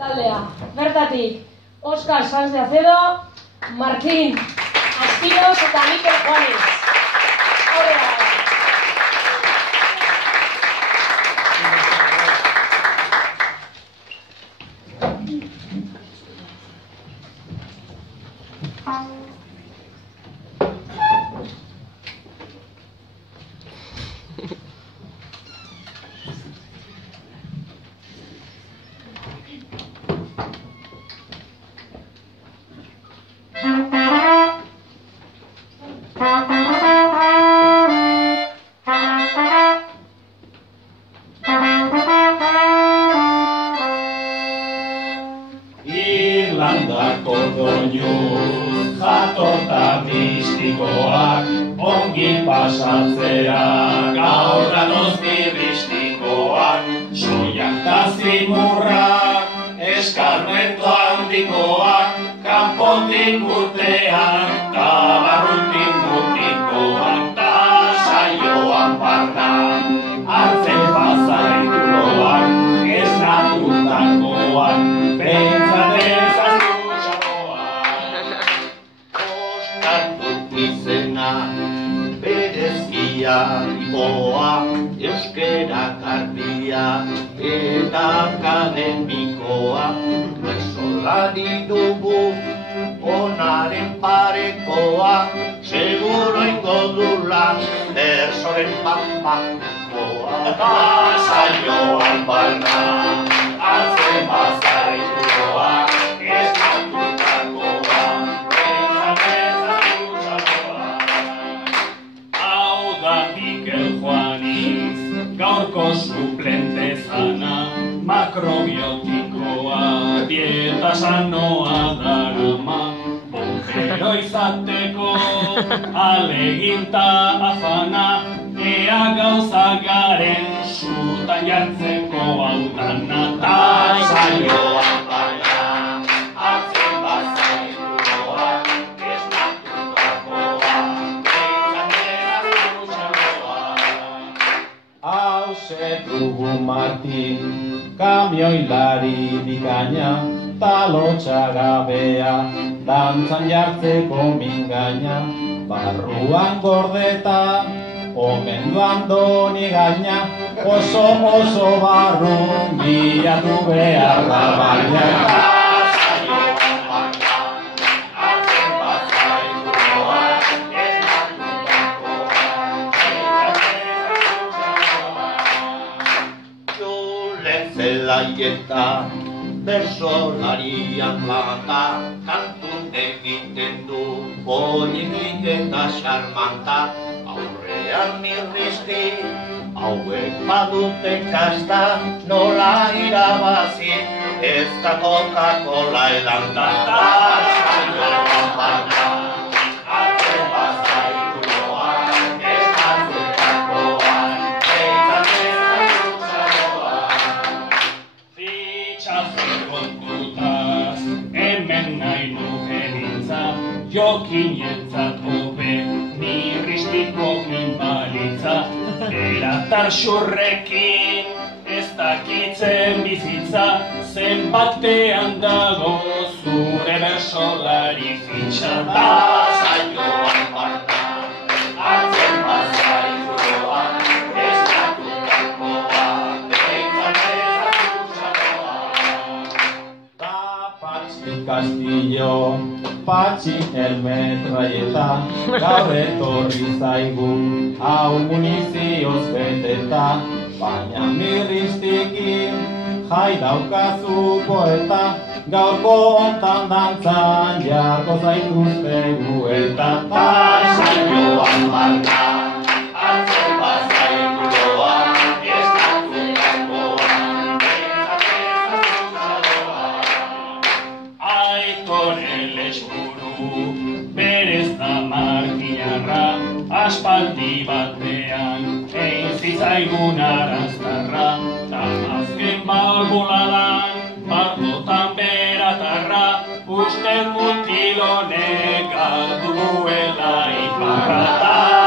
Taldea, bertatik, Óscar Sanz de Acedo, Martín Astinos eta Mikel Juanes. Aurrera! Irlandako doinuz jatota mistikoak ongi pasatzea gaur datoz mirristikoak soiak ta zimurrak eskarmentu handikoak kanpotik urteak ta barrutik mutikoak ta saioan barna hartzen pasaituloak esnatutakoak izena berezia ipoa euskera kartia eta akademikoa bersolari dugu onaren parekoa seguro ingodula bersoren papakoa saioan barna hartzen bazaitukoa gaurko suplente zana, makrobiotikoa, dieta sanoa darama, bombero izateko, aleginta afana, ea gauza garen sutan jartzeko autana, ta saioan baina, hartzen bazaitukoa, esnatutakoa, hauze dugu Martin, kamioilari bikaina, talotxagabea, dantzan jartzeko mingaina, barruan gordeta, omenduan doni gaina, oso barrun bilatu behar da baina. Zelaieta, bersolarian lata, kantun egiten du, poinik eta xarmanta, aurrean mirrizti, hauek badute kasta, nola irabazi, ez da Coca-Cola edanta, saioan barna. Jokinetzat hobe, mirristikokin balitza, eratar xurrekin, ez dakitzen bizitza, zenbatean dago zure bersolari fitxa. Ta saioan barna, hartzen bazaitukoa, esnatutakoa, behintzatez Ta Patxi Castillo, Patxi el metraieta, gaur etorri zaigu, hau munizioz beteta, baina mirriztikin, jai daukazu poeta, gaurko hontan dantzan, jarko zaituztegu eta ta saioan barna, hartzen bazaitukoa, esnatutakoa, Aitorel esburu, berez da markinarra, aspaldi batean, egin zitzaigun araztarra, ta azken balboladan, bardotan beratarra, uste mutilonek galdu duela iparra.